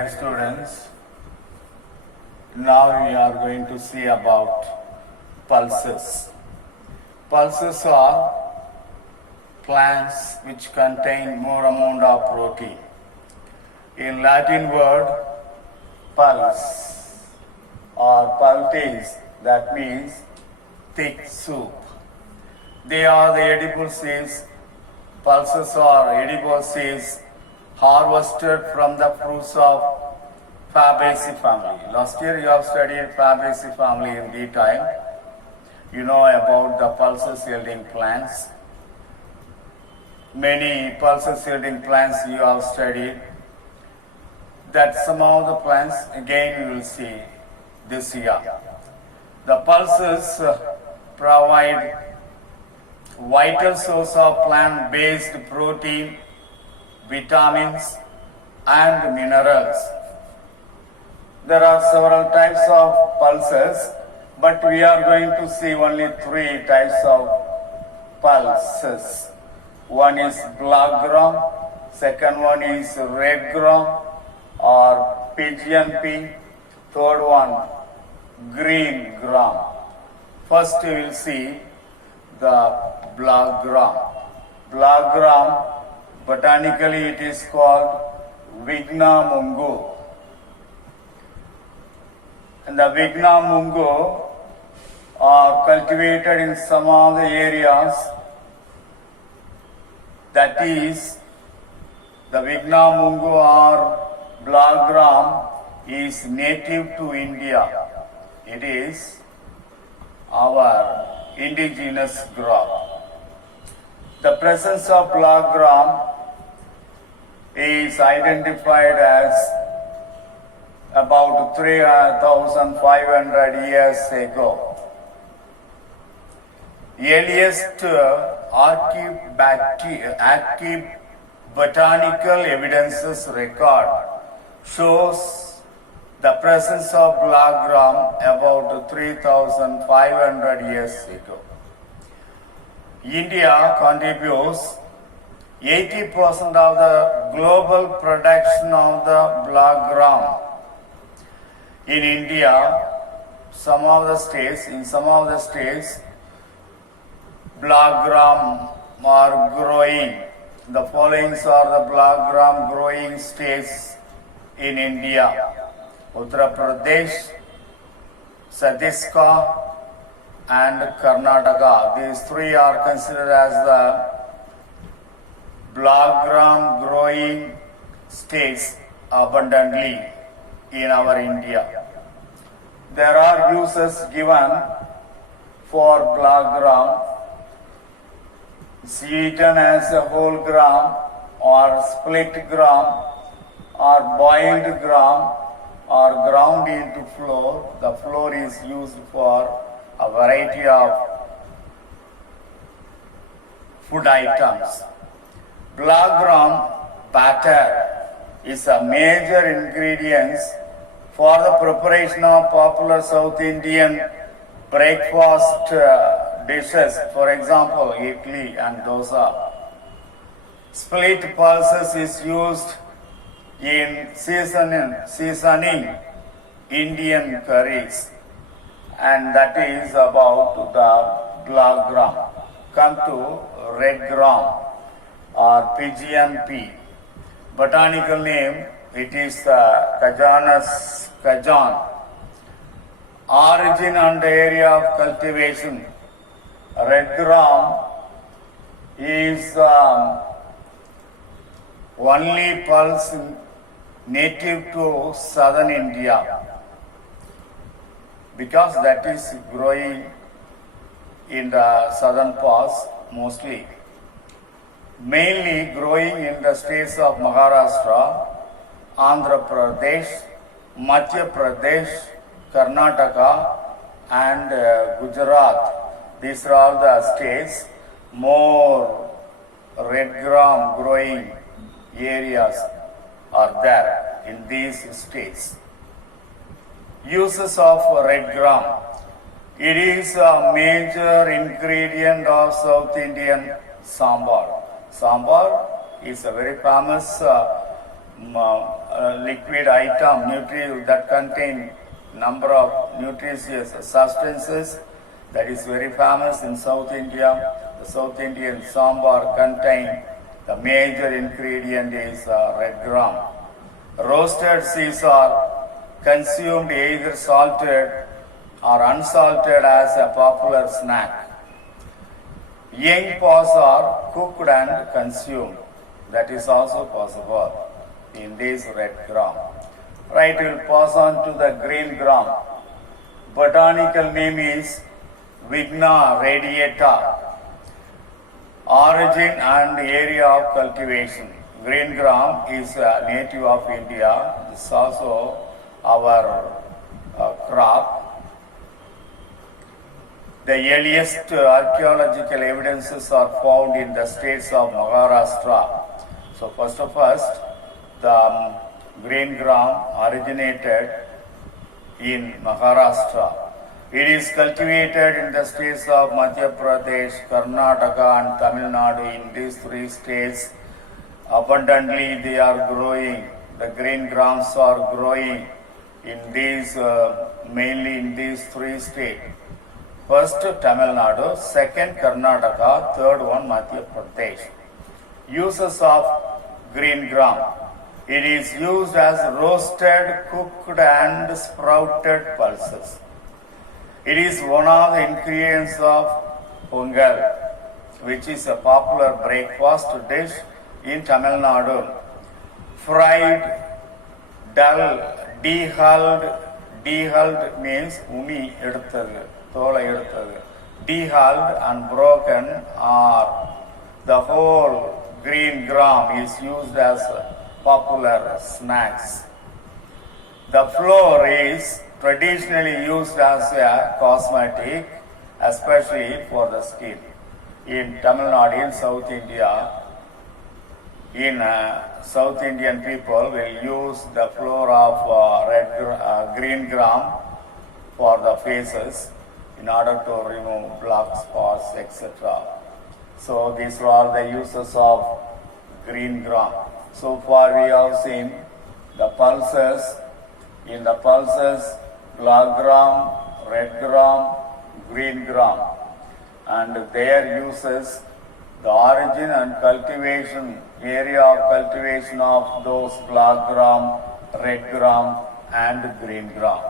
dear students, now we are going to see about pulses. Pulses are plants which contain more amount of protein. In Latin word, pulse or pultis, that means thick soup. They are the edible seeds. Pulses are edible seeds harvested from the fruits of Fabaceae family. Last year you have studied Fabaceae family in detail. You know about the pulses yielding plants. Many pulses yielding plants you have studied. That some of the plants again you will see this year. The pulses provide vital source of plant-based protein, vitamins and minerals. There are several types of pulses, but we are going to see only 3 types of pulses. One is black gram, second one is red gram or pigeon pea, third one green gram. First we will see the black gram. Black gram, botanically it is called Vigna mungo. And the Vigna mungo are cultivated in some of the areas. That is, the Vigna mungo or black gram is native to India. It is our indigenous crop. The presence of black gram is identified as about 3,500 years ago. Earliest active botanical evidences record shows the presence of black gram about 3,500 years ago. India contributes 80% of the global production of the black gram. In India, in some of the states, black gram are growing. The following are the black gram growing states in India: Uttar Pradesh, Chhattisgarh, and Karnataka. These 3 are considered as the black gram growing states abundantly in our India. There are uses given for black gram. It's eaten as a whole gram or split gram or boiled gram or ground into flour. The flour is used for a variety of food items. Black gram batter is a major ingredient for the preparation of popular South Indian breakfast dishes, for example, idli and dosa. Split pulses is used in seasoning Indian curries, and that is about the black gram. Come to red gram or pigeon pea. Botanical name, it is Cajanus cajan. Origin and area of cultivation. Red gram is only pulse native to southern India, because that is growing in the southern parts mostly. Mainly growing in the states of Maharashtra, Andhra Pradesh, Madhya Pradesh, Karnataka and Gujarat. These are all the states. More red gram growing areas are there in these states. Uses of red gram. It is a major ingredient of South Indian sambar. Sambar is a very famous liquid item that contain number of nutritious substances that is very famous in South India. The South Indian sambar contain the major ingredient is red gram. Roasted seeds are consumed either salted or unsalted as a popular snack. Young paws are cooked and consumed. That is also possible in this red gram. Right, we will pass on to the green gram. Botanical name is Vigna radiata. Origin and area of cultivation. Green gram is a native of India. This is also our crop. The earliest archaeological evidences are found in the states of Maharashtra. So first, the green gram originated in Maharashtra. It is cultivated in the states of Madhya Pradesh, Karnataka and Tamil Nadu. In these three states, abundantly they are growing. The green grams are growing in these, mainly in these three states. First Tamil Nadu, second Karnataka, third one Madhya Pradesh. Uses of green gram. It is used as roasted, cooked and sprouted pulses. It is one of the ingredients of pongal, which is a popular breakfast dish in Tamil Nadu. Fried, dull, dehulled means umi eduttadu, thola eduttadu. Dehulled and broken, or the whole green gram is used as popular snacks. The flour is traditionally used as a cosmetic, especially for the skin. In Tamil Nadu, in South India, South Indian people will use the flour of green gram for the faces in order to remove black spots, etc. So these are all the uses of green gram. So far we have seen the pulses. In the pulses, black gram, red gram, green gram, and their uses, the origin and cultivation, area of cultivation of those black gram, red gram and green gram.